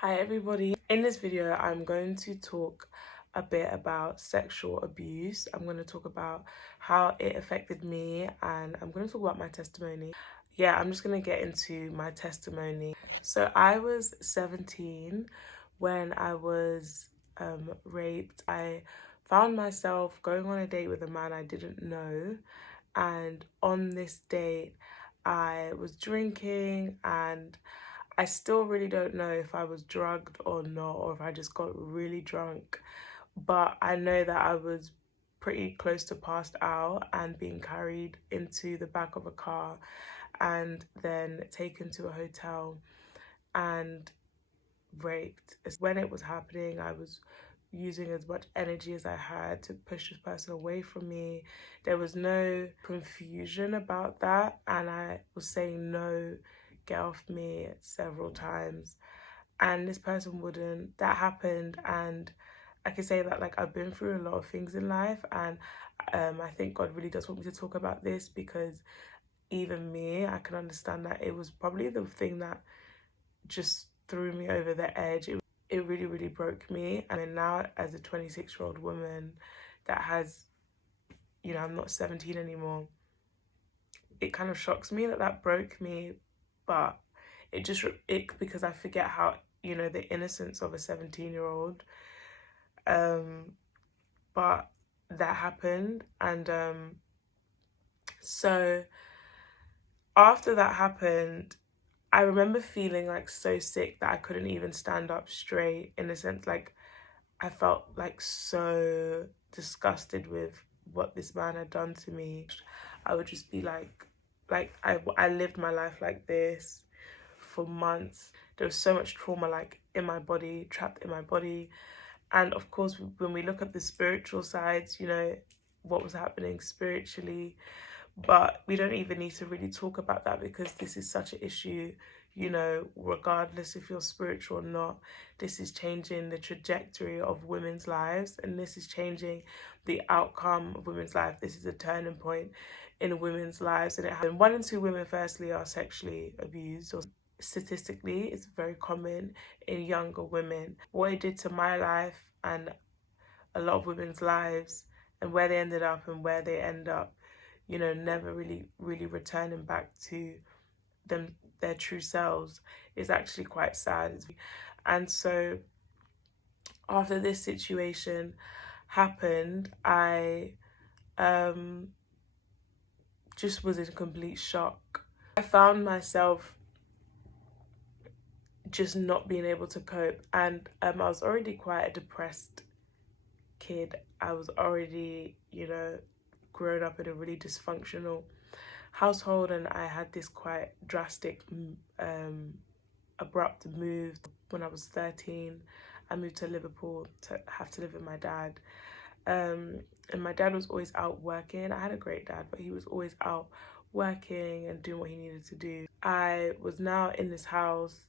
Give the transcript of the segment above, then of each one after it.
Hi everybody. In this video, I'm going to talk a bit about sexual abuse. I'm going to talk about how it affected me and I'm going to talk about my testimony. Yeah, I'm just going to get into my testimony. So I was 17 when I was raped. I found myself going on a date with a man I didn't know, and on this date I was drinking, and I still really don't know if I was drugged or not, or if I just got really drunk. But I know that I was pretty close to passed out and being carried into the back of a car and then taken to a hotel and raped. When it was happening, I was using as much energy as I had to push this person away from me. There was no confusion about that, and I was saying no, get off me several times, and this person wouldn't. That happened, and I can say that like I've been through a lot of things in life, and I think God really does want me to talk about this, because even me, I can understand that it was probably the thing that just threw me over the edge. It really, really broke me. And then now, as a 26-year-old woman that has, I'm not 17 anymore, it kind of shocks me that that broke me. But because I forget how, the innocence of a 17-year-old. But that happened. And so after that happened, I remember feeling like so sick that I couldn't even stand up straight, in a sense. Like I felt like so disgusted with what this man had done to me. I would just be I lived my life like this for months. There was so much trauma like in my body, trapped in my body. And of course, when we look at the spiritual sides, what was happening spiritually, but we don't even need to really talk about that, because this is such an issue, regardless if you're spiritual or not. This is changing the trajectory of women's lives, and this is changing the outcome of women's life. This is a turning point in women's lives, and it happens. 1 in 2 women, firstly, are sexually abused, or statistically, it's very common in younger women. What it did to my life and a lot of women's lives, and where they ended up and where they end up, never really returning back to their true selves, is actually quite sad. And so after this situation happened, I just was in complete shock. I found myself just not being able to cope, and I was already quite a depressed kid. I was already, grown up in a really dysfunctional household, and I had this quite drastic, abrupt move. When I was 13, I moved to Liverpool to have to live with my dad. And my dad was always out working. I had a great dad, but he was always out working and doing what he needed to do. I was now in this house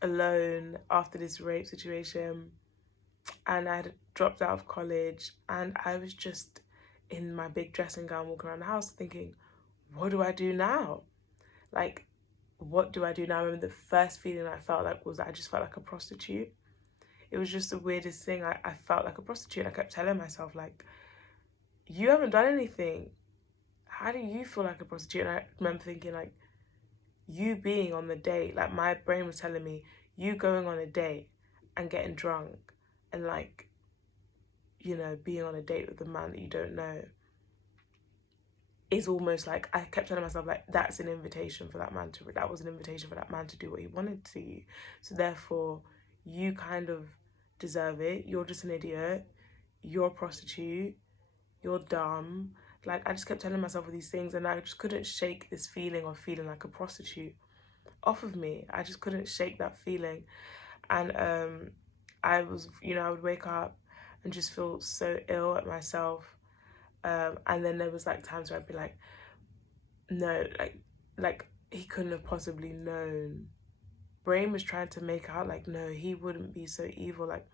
alone after this rape situation, and I had dropped out of college, and I was just in my big dressing gown walking around the house thinking, what do I do now? Like, what do I do now? I remember the first feeling I felt like was I just felt like a prostitute. It was just the weirdest thing. I felt like a prostitute. I kept telling myself, like, you haven't done anything. How do you feel like a prostitute? And I remember thinking, like, you being on the date, like, my brain was telling me, you going on a date and getting drunk and, like, being on a date with a man that you don't know is almost like, I kept telling myself, like, that was an invitation for that man to do what he wanted to you. So therefore, you kind of deserve it. You're just an idiot. You're a prostitute. You're dumb. Like, I just kept telling myself all these things, and I just couldn't shake this feeling of feeling like a prostitute off of me. I just couldn't shake that feeling. And I would wake up and just feel so ill at myself. And then there was like times where I'd be like, no, like he couldn't have possibly known. Brain was trying to make out like, no, he wouldn't be so evil. Like,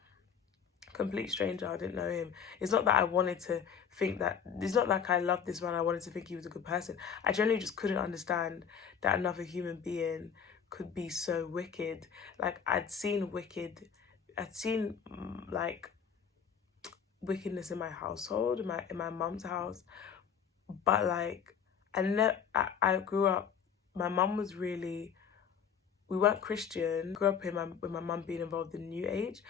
complete stranger, I didn't know him. It's not that I wanted to think that, it's not like I loved this man, I wanted to think he was a good person. I generally just couldn't understand that another human being could be so wicked. Like I'd seen like wickedness in my household, in my mum's house, but like I grew up. My mum was really, we weren't Christian. Grew up with my mum being involved in New Age,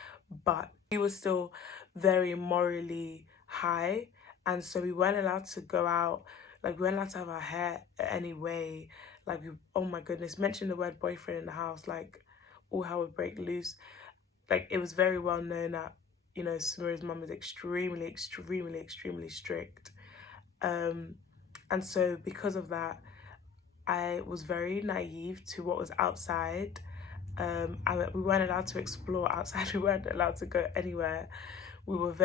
but we were still very morally high, and so we weren't allowed to go out. Like we weren't allowed to have our hair any way. Like we, oh my goodness, mention the word boyfriend in the house, like all hell would break loose. Like it was very well known that, you know, Samira's mum is extremely strict. And so because of that, I was very naive to what was outside. We weren't allowed to explore outside. We weren't allowed to go anywhere. I was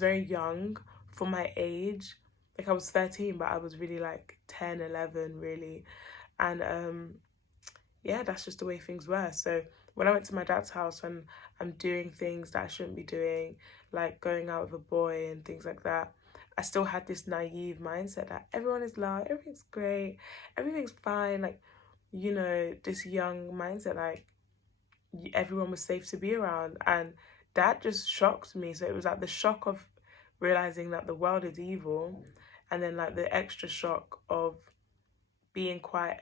very young for my age. Like I was 13, but I was really like 10, 11 really. And yeah, that's just the way things were. So when I went to my dad's house and I'm doing things that I shouldn't be doing, like going out with a boy and things like that, I still had this naive mindset that everyone is loud, everything's great, everything's fine. Like, you know, this young mindset, like everyone was safe to be around. And that just shocked me. So it was like the shock of realizing that the world is evil, and then like the extra shock of being quite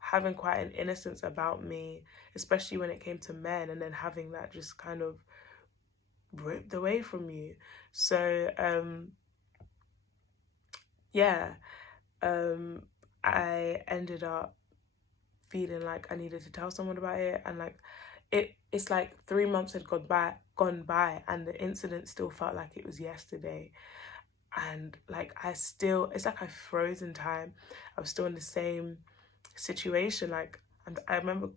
having quite an innocence about me, especially when it came to men, and then having that just kind of ripped away from you. So yeah, I ended up feeling like I needed to tell someone about it, and like it's like 3 months had gone by and the incident still felt like it was yesterday. And like it's like I froze in time. I was still in the same situation. Like I remember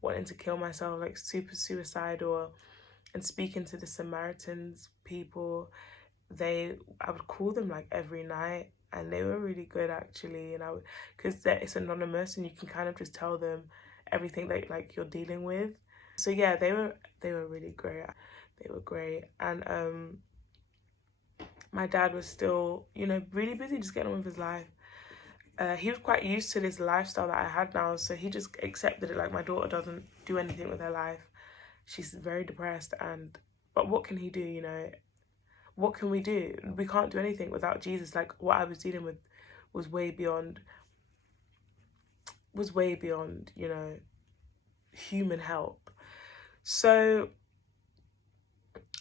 wanting to kill myself, like super suicidal. And speaking to the Samaritans people, I would call them like every night, and they were really good actually. And because it's anonymous and you can kind of just tell them everything that like you're dealing with. So yeah, they were really great. They were great. And my dad was still, you know, really busy just getting on with his life. He was quite used to this lifestyle that I had now, so he just accepted it. Like my daughter doesn't do anything with her life. She's very depressed, but what can he do, you know? What can we do? We can't do anything without Jesus. Like what I was dealing with was way beyond, you know, human help. So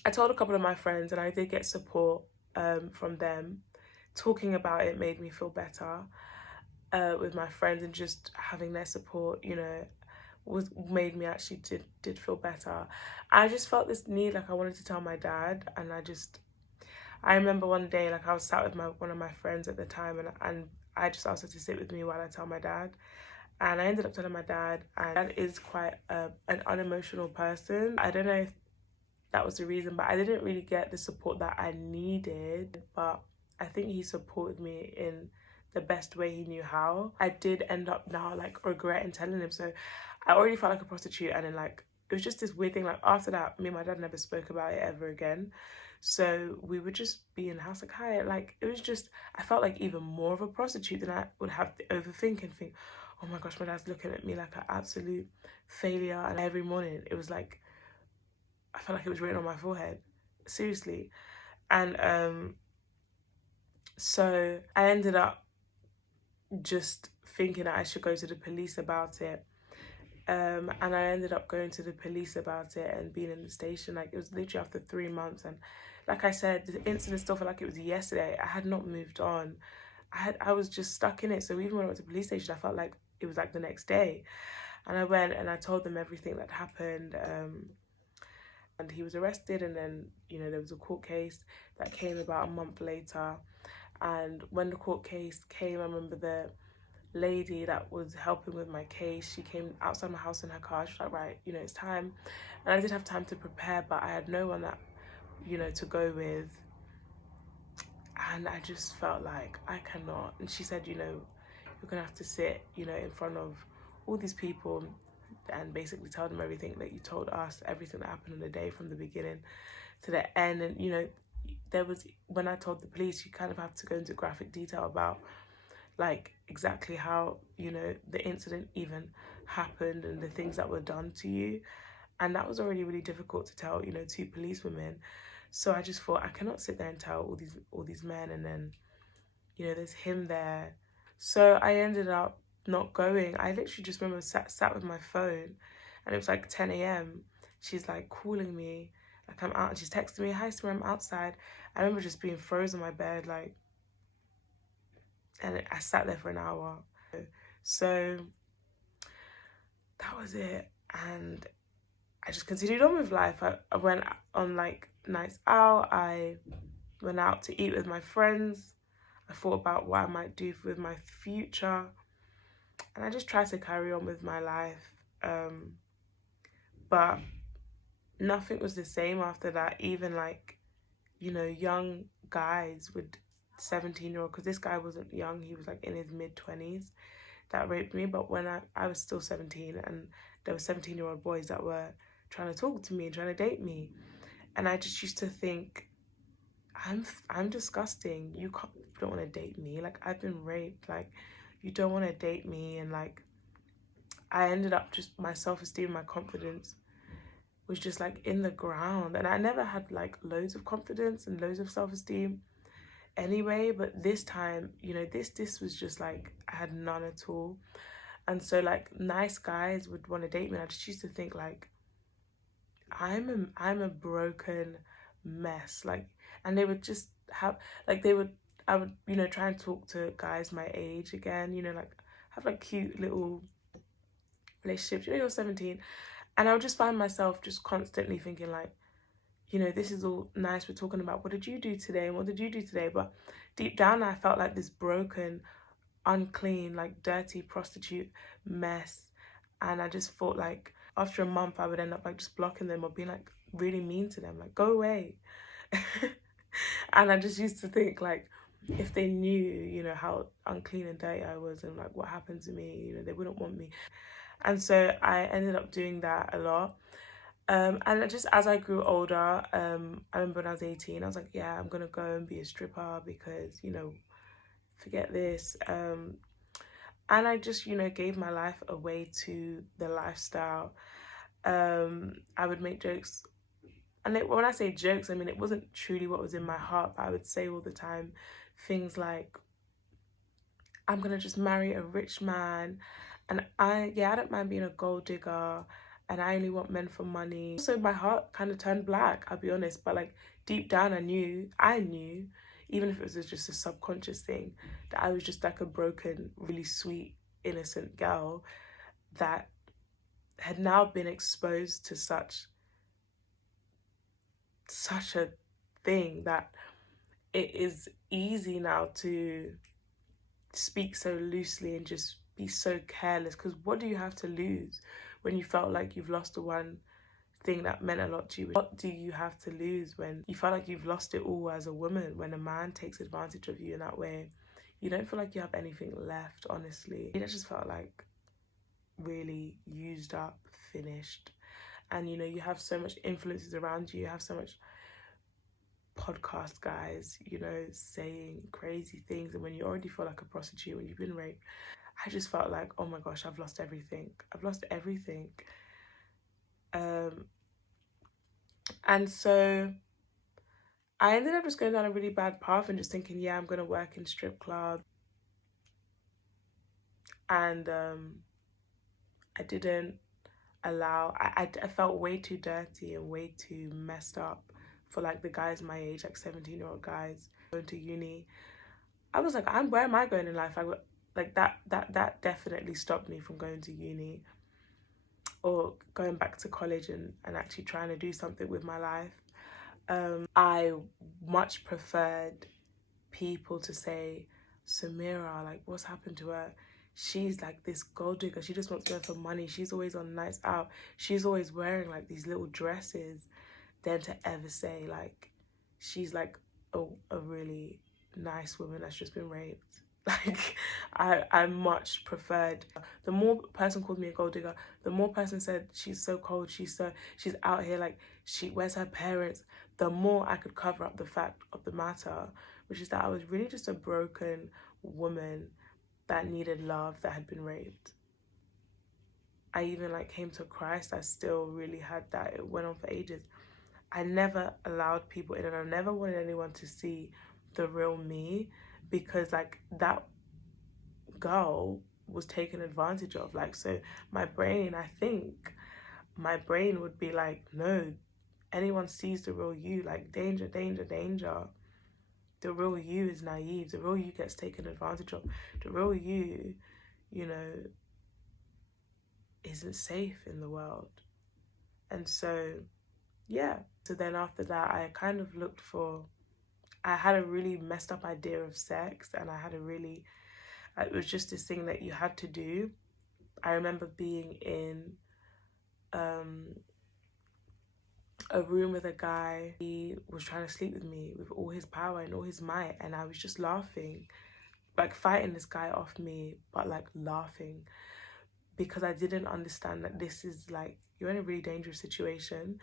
I told a couple of my friends and I did get support from them. Talking about it made me feel better with my friends, and just having their support, you know, made me actually did feel better. I just felt this need, like I wanted to tell my dad, and I remember one day, like I was sat with one of my friends at the time, and I just asked her to sit with me while I tell my dad. And I ended up telling my dad, and dad is quite an unemotional person. I don't know if that was the reason, but I didn't really get the support that I needed. But I think he supported me in the best way he knew how. I did end up now like regretting telling him. So I already felt like a prostitute, and then like it was just this weird thing. Like after that, me and my dad never spoke about it ever again. So we would just be in the house like, hi, like it was just, I felt like even more of a prostitute than I would have to overthink and think, oh my gosh, my dad's looking at me like an absolute failure. And every morning it was like, I felt like it was written on my forehead, seriously. And so I ended up just thinking that I should go to the police about it. And I ended up going to the police about it and being in the station. Like it was literally after 3 months, and like I said, the incident still felt like it was yesterday. I had not moved on. I was just stuck in it. So even when I went to the police station, I felt like it was like the next day. And I went and I told them everything that happened. And he was arrested, and then, you know, there was a court case that came about a month later. And when the court case came, I remember the lady that was helping with my case, she came outside my house in her car. She was like, right, you know, it's time. And I did have time to prepare, but I had no one that, you know, to go with. And I just felt like I cannot. And she said, you know, you're gonna have to sit, you know, in front of all these people and basically tell them everything that you told us, everything that happened in the day from the beginning to the end. And, you know, when I told the police, you kind of have to go into graphic detail about like exactly how, you know, the incident even happened and the things that were done to you. And that was already really difficult to tell, you know, two policewomen. So I just thought I cannot sit there and tell all these men, and then, you know, there's him there. So I ended up not going. I literally just remember sat with my phone, and it was like 10 a.m. She's like calling me, like I'm out, and she's texting me, "Hi, Samira, I'm outside." I remember just being frozen in my bed, like, and I sat there for an hour. So that was it, and I just continued on with life. I went on like nights out. I went out to eat with my friends. I thought about what I might do with my future, and I just tried to carry on with my life. But nothing was the same after that. Even like, you know, young guys would 17-year-old, because this guy wasn't young, he was like in his mid-20s, that raped me. But when I was still 17, and there were 17-year-old boys that were trying to talk to me and trying to date me, and I just used to think, I'm disgusting. You don't want to date me. Like, I've been raped. Like, you don't want to date me. And like, I ended up just, my self-esteem, my confidence was just like in the ground. And I never had like loads of confidence and loads of self-esteem anyway, but this time, you know, this was just like, I had none at all. And so like, nice guys would want to date me, and I just used to think like, I'm a broken mess. Like, and they would just have like, I would, you know, try and talk to guys my age again, you know, like have like cute little relationships. You know, you're 17, and I would just find myself just constantly thinking like, you know, this is all nice, we're talking about what did you do today and what did you do today, but deep down I felt like this broken, unclean, like dirty prostitute mess. And I just thought like, after a month I would end up like just blocking them or being like really mean to them, like, go away. And I just used to think like, if they knew, you know, how unclean and dirty I was and like what happened to me, you know, they wouldn't want me. And so I ended up doing that a lot. And just as I grew older, I remember when I was 18, I was like, yeah, I'm gonna go and be a stripper because, you know, forget this. And I just, you know, gave my life away to the lifestyle. I would make jokes, and when I say jokes, I mean it wasn't truly what was in my heart, but I would say all the time things like, I'm gonna just marry a rich man, and I don't mind being a gold digger, and I only want men for money. So my heart kind of turned black, I'll be honest, but like deep down I knew, even if it was just a subconscious thing, that I was just like a broken, really sweet, innocent girl that had now been exposed to such a thing, that it is easy now to speak so loosely and just be so careless, because what do you have to lose when you felt like you've lost the one thing that meant a lot to you? What do you have to lose when you felt like you've lost it all as a woman? When a man takes advantage of you in that way, you don't feel like you have anything left, honestly. It just felt like really used up, finished. And you know, you have so much influences around you, you have so much podcast guys, you know, saying crazy things, and when you already feel like a prostitute, when you've been raped, I just felt like, oh my gosh, I've lost everything. I've lost everything. And so I ended up just going down a really bad path and just thinking, yeah, I'm gonna work in strip club. And I didn't allow, I felt way too dirty and way too messed up for like the guys my age, like 17-year-old guys going to uni. I was like, where am I going in life? Like that definitely stopped me from going to uni or going back to college and actually trying to do something with my life. I much preferred people to say, Samira, like, what's happened to her? She's like this gold digger. She just wants to go for money. She's always on nights out. She's always wearing like these little dresses. Than to ever say like, she's like a really nice woman that's just been raped. Like, I much preferred, the more person called me a gold digger, the more person said she's so cold, she's out here, like, where's her parents, the more I could cover up the fact of the matter, which is that I was really just a broken woman that needed love, that had been raped. I even like came to Christ, I still really had that. It went on for ages. I never allowed people in, and I never wanted anyone to see the real me, because like that girl was taken advantage of. Like, so my brain, I think my brain would be like, no, anyone sees the real you, like danger, danger, danger. The real you is naive. The real you gets taken advantage of. The real you, you know, isn't safe in the world. And so, yeah. So then after that, I kind of looked for, I had a really messed up idea of sex, and I had a really, it was just this thing that you had to do. I remember being in a room with a guy. He was trying to sleep with me with all his power and all his might, and I was just laughing, like fighting this guy off me, but like laughing, because I didn't understand that this is like, you're in a really dangerous situation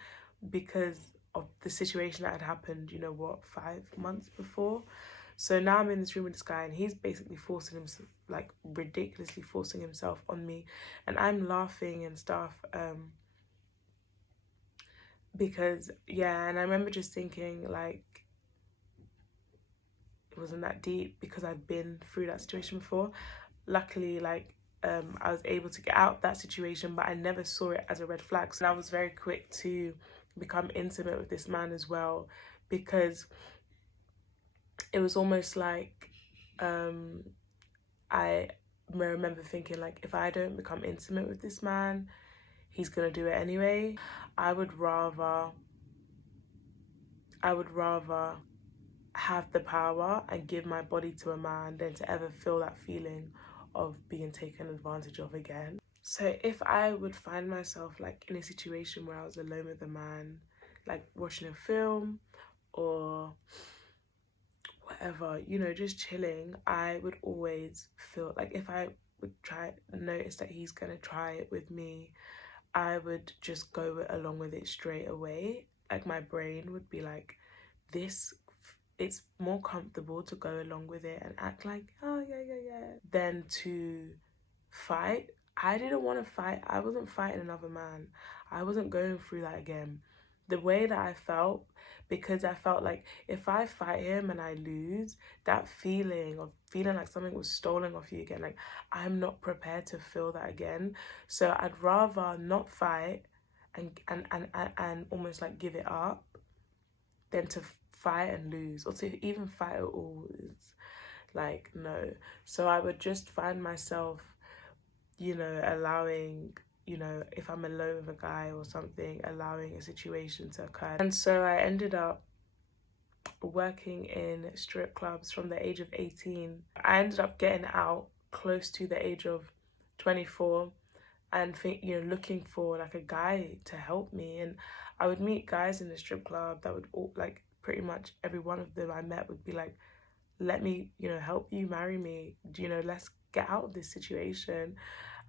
because of the situation that had happened, you know what, 5 months before. So now I'm in this room with this guy, and he's basically forcing himself, like ridiculously forcing himself on me, and I'm laughing and stuff, because yeah. And I remember just thinking like, it wasn't that deep because I'd been through that situation before. Luckily, like I was able to get out of that situation, but I never saw it as a red flag. So I was very quick to become intimate with this man as well, because it was almost like I remember thinking like, if I don't become intimate with this man, he's gonna do it anyway. I would rather have the power and give my body to a man than to ever feel that feeling of being taken advantage of again. So if I would find myself like in a situation where I was alone with a man, like watching a film or whatever, you know, just chilling, I would always feel like, if I would notice that he's gonna try it with me, I would just go along with it straight away. Like my brain would be like, this, it's more comfortable to go along with it and act like, oh yeah, yeah, yeah, than to fight. I didn't want to fight. I wasn't fighting another man. I wasn't going through that again. The way that I felt, because I felt like if I fight him and I lose, that feeling of feeling like something was stolen off you again, like I'm not prepared to feel that again. So I'd rather not fight and almost like give it up than to fight and lose, or to even fight at all. Is like, no. So I would just find myself, you know, allowing, you know, if I'm alone with a guy or something, allowing a situation to occur. And so I ended up working in strip clubs from the age of 18. I ended up getting out close to the age of 24, and you know, looking for like a guy to help me. And I would meet guys in the strip club that would all, like pretty much every one of them I met would be like, let me, you know, help you, marry me, you know, let's get out of this situation.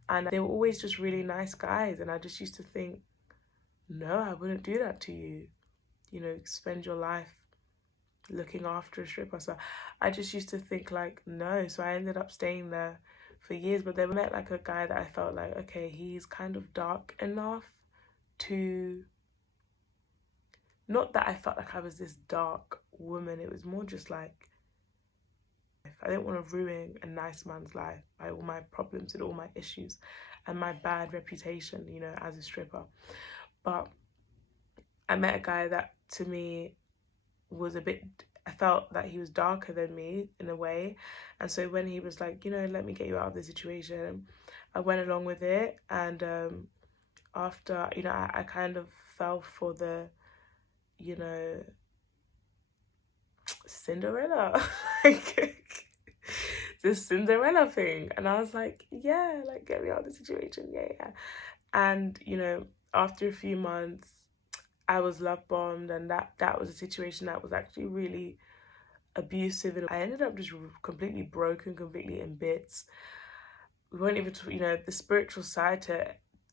And they were always just really nice guys, and I just used to think, no, I wouldn't do that to you, you know, spend your life looking after a stripper. So I just used to think like, no. So I ended up staying there for years. But then I met like a guy that I felt like, okay, he's kind of dark enough to, not that I felt like I was this dark woman, it was more just like, I didn't want to ruin a nice man's life by all my problems and all my issues and my bad reputation, you know, as a stripper. But I met a guy that to me was a bit, I felt that he was darker than me in a way. And so when he was like, you know, let me get you out of the situation, I went along with it. And after, you know, I kind of fell for the, you know, Cinderella, like the Cinderella thing. And I was like, yeah, like get me out of the situation, yeah, yeah. And, you know, after a few months, I was love bombed, and that was a situation that was actually really abusive, and I ended up just completely broken, completely in bits. We won't even talk, you know, the spiritual side to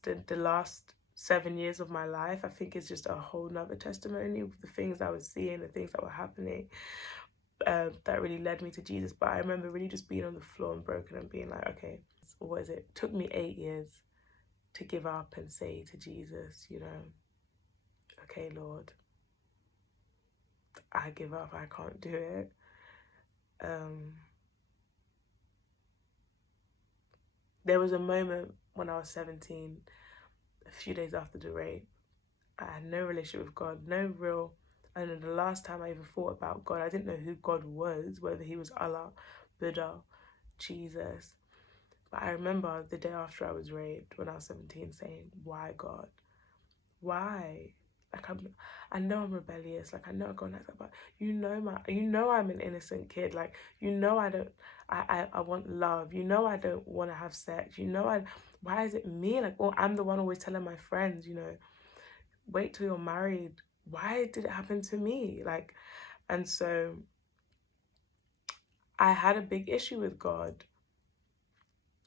the last 7 years of my life, I think, is just a whole nother testimony of the things I was seeing, the things that were happening, that really led me to Jesus. But I remember really just being on the floor and broken and being like, okay, what is it? It took me 8 years to give up and say to Jesus, you know, okay, Lord, I give up, I can't do it. There was a moment when I was 17, a few days after the rape. I had no relationship with God, no real. And then the last time I even thought about God, I didn't know who God was, whether he was Allah, Buddha, Jesus. But I remember the day after I was raped, when I was 17, saying, why, God? Why? Like, I know I'm rebellious. Like, I know I go like that, but you know I'm an innocent kid. Like, you know I want love. You know I don't want to have sex. You know why is it me? Like, oh, I'm the one always telling my friends, you know, wait till you're married. Why did it happen to me? Like, and so I had a big issue with God.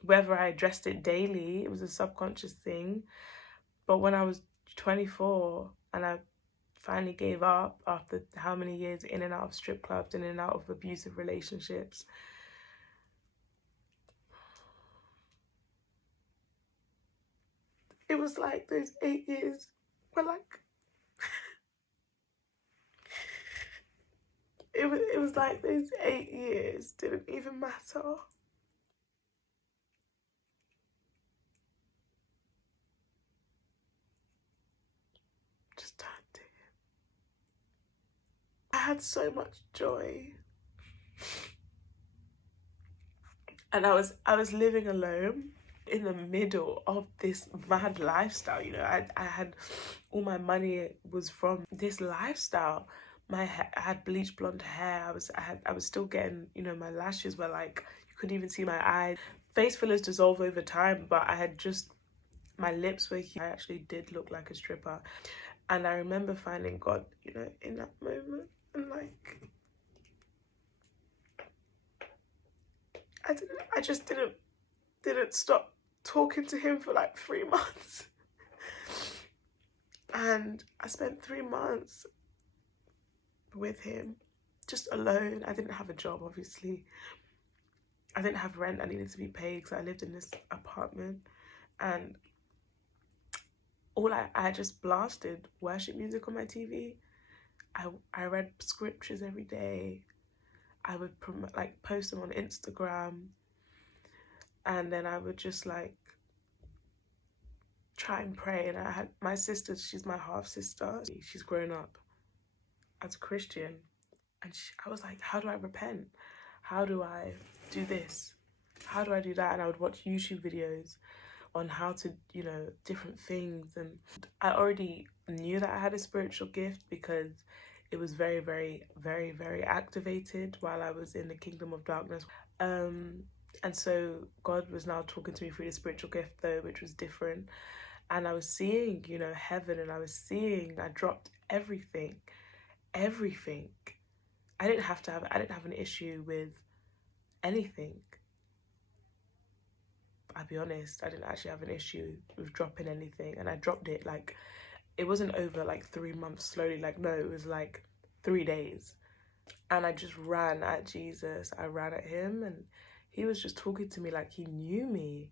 Whether I addressed it daily, it was a subconscious thing. But when I was 24 and I finally gave up after how many years in and out of strip clubs, in and out of abusive relationships, it was like those 8 years were like, it was like those 8 years didn't even matter. Just turned to him. I had so much joy. And I was living alone in the middle of this mad lifestyle. You know, I had all my money was from this lifestyle. I had bleached blonde hair. I was still getting, you know, my lashes were like, you couldn't even see my eyes. Face fillers dissolve over time, but I had just, my lips were huge. I actually did look like a stripper. And I remember finding God, you know, in that moment. And like, I just didn't stop talking to him for like 3 months. And I spent 3 months with him, just alone. I didn't have a job, obviously. I didn't have rent I needed to be paid because I lived in this apartment. And I just blasted worship music on my TV. I read scriptures every day. I would post them on Instagram. And then I would just like try and pray. And I had my sister, she's my half sister. She's grown up as a Christian. And I was like, how do I repent? How do I do this? How do I do that? And I would watch YouTube videos on how to, you know, different things. And I already knew that I had a spiritual gift because it was very, very, very, very activated while I was in the kingdom of darkness. And so God was now talking to me through the spiritual gift though, which was different. And I was seeing, you know, heaven, and I dropped everything. I didn't have an issue with anything. I'll be honest, I didn't actually have an issue with dropping anything, and I dropped it like, it wasn't over like 3 months slowly, like no, it was like 3 days. And I just ran at Jesus. I ran at him, and he was just talking to me like he knew me.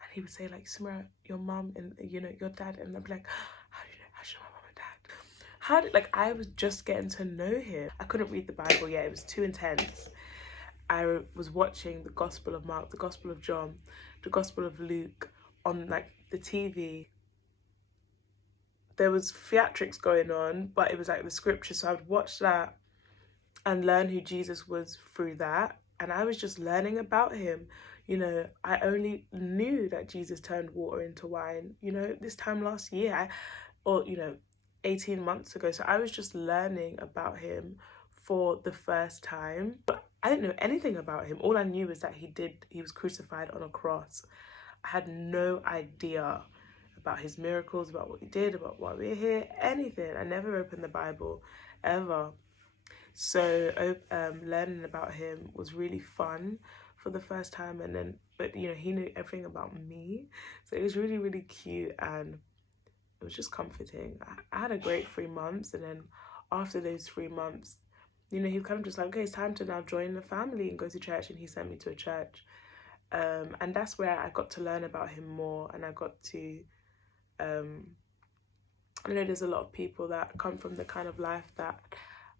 And he would say like, Samira, your mum and, you know, your dad, and I'd be like, how's your mum and dad? Like, I was just getting to know him. I couldn't read the Bible yet, it was too intense. I was watching the Gospel of Mark, the Gospel of John, the Gospel of Luke on like the TV. There was theatrics going on, but it was like the scripture. So I would watch that and learn who Jesus was through that. And I was just learning about him. You know, I only knew that Jesus turned water into wine, you know, this time last year, or, you know, 18 months ago. So I was just learning about him for the first time. But I didn't know anything about him. All I knew was that he was crucified on a cross. I had no idea about his miracles, about what he did, about why we're here, anything. I never opened the Bible, ever. So learning about him was really fun for the first time. And then, but you know, he knew everything about me. So it was really, really cute, and it was just comforting. I had a great 3 months, and then after those 3 months, you know, he was kind of just like, okay, it's time to now join the family and go to church. And he sent me to a church. And that's where I got to learn about him more, and I got to I know there's a lot of people that come from the kind of life that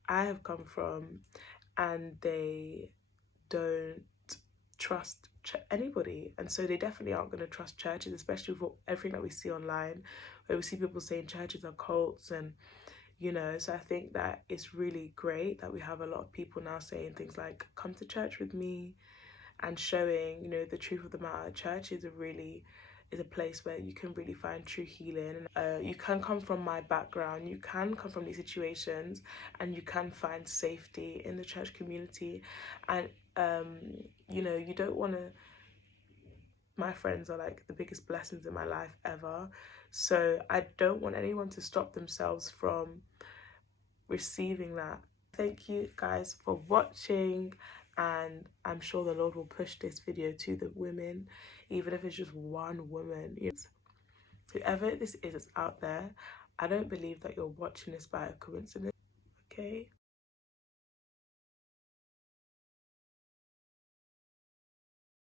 I have come from, and they don't trust anybody, and so they definitely aren't going to trust churches, especially with everything that we see online, where we see people saying churches are cults. And you know, so I think that it's really great that we have a lot of people now saying things like, come to church with me, and showing, you know, the truth of the matter. Church is a place where you can really find true healing. You can come from my background, you can come from these situations, and you can find safety in the church community. And you know, you don't want to, my friends are like the biggest blessings in my life ever, so I don't want anyone to stop themselves from receiving that. Thank you guys for watching, and I'm sure the Lord will push this video to the women, even if it's just one woman. Yes, whoever this is that's out there, I don't believe that you're watching this by a coincidence. Okay,